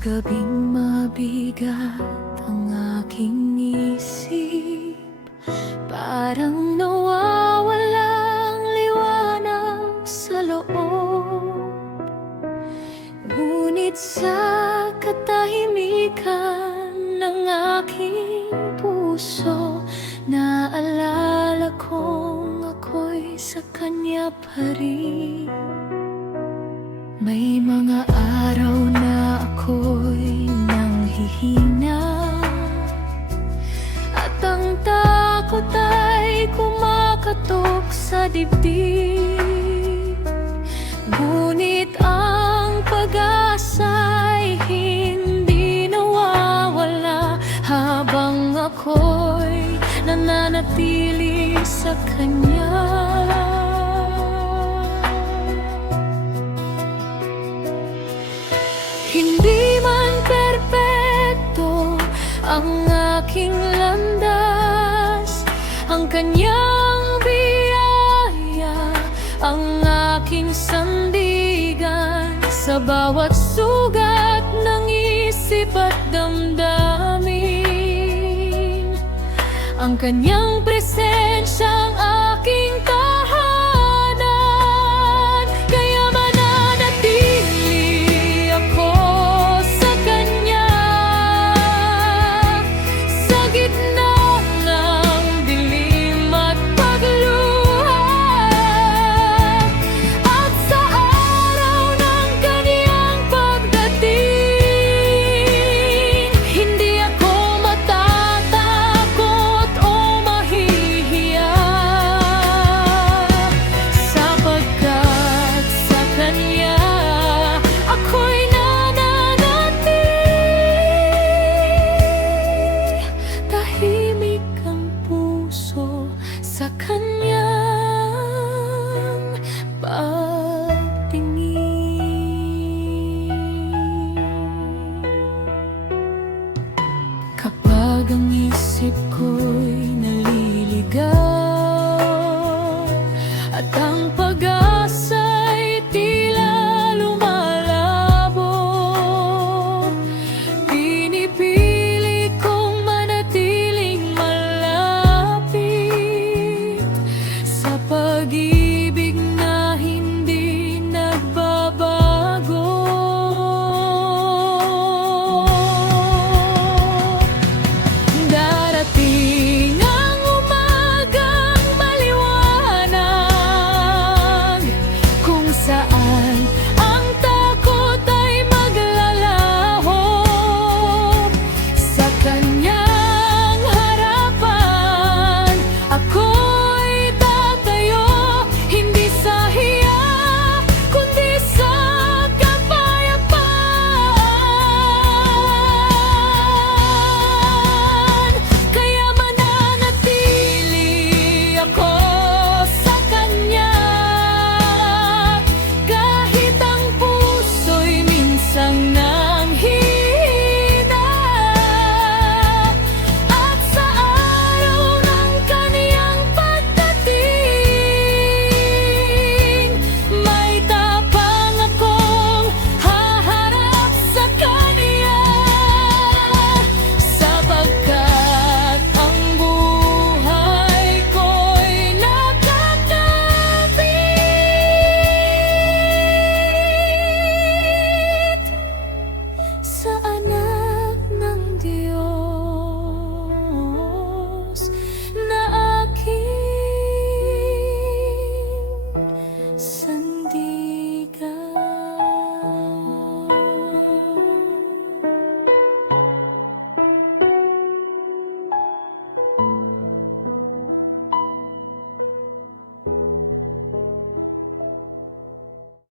gabing mabigat ang aking isip, parang nawawalang liwanag sa loob. Ngunit sa katahimikan ng aking puso, naalala kong ako'y sa kanya pa rin. May mga araw na ako'y nanghihina, at ang takot ay kumakatok sa dibdib. Ngunit ang pag-asa'y hindi nawawala habang ako'y nananatili sa kanya. Hindi man perpekto ang aking landas, ang kanyang biyaya ang aking sandigan. Sa bawat sugat ng isip at damdamin, ang kanyang presensya ang aking tahanan. Kaya mananatili ako sa kanya, sa gitna ng dilim at pagluha, at sa araw ng kanyang pagdating. Hindi ako matatakot o mahihiya, sapagkat sa kanya ako'y nananatili. Tahimik ang puso sa kanyang pagtingin. Kapag ang isip ko'y naliligaw,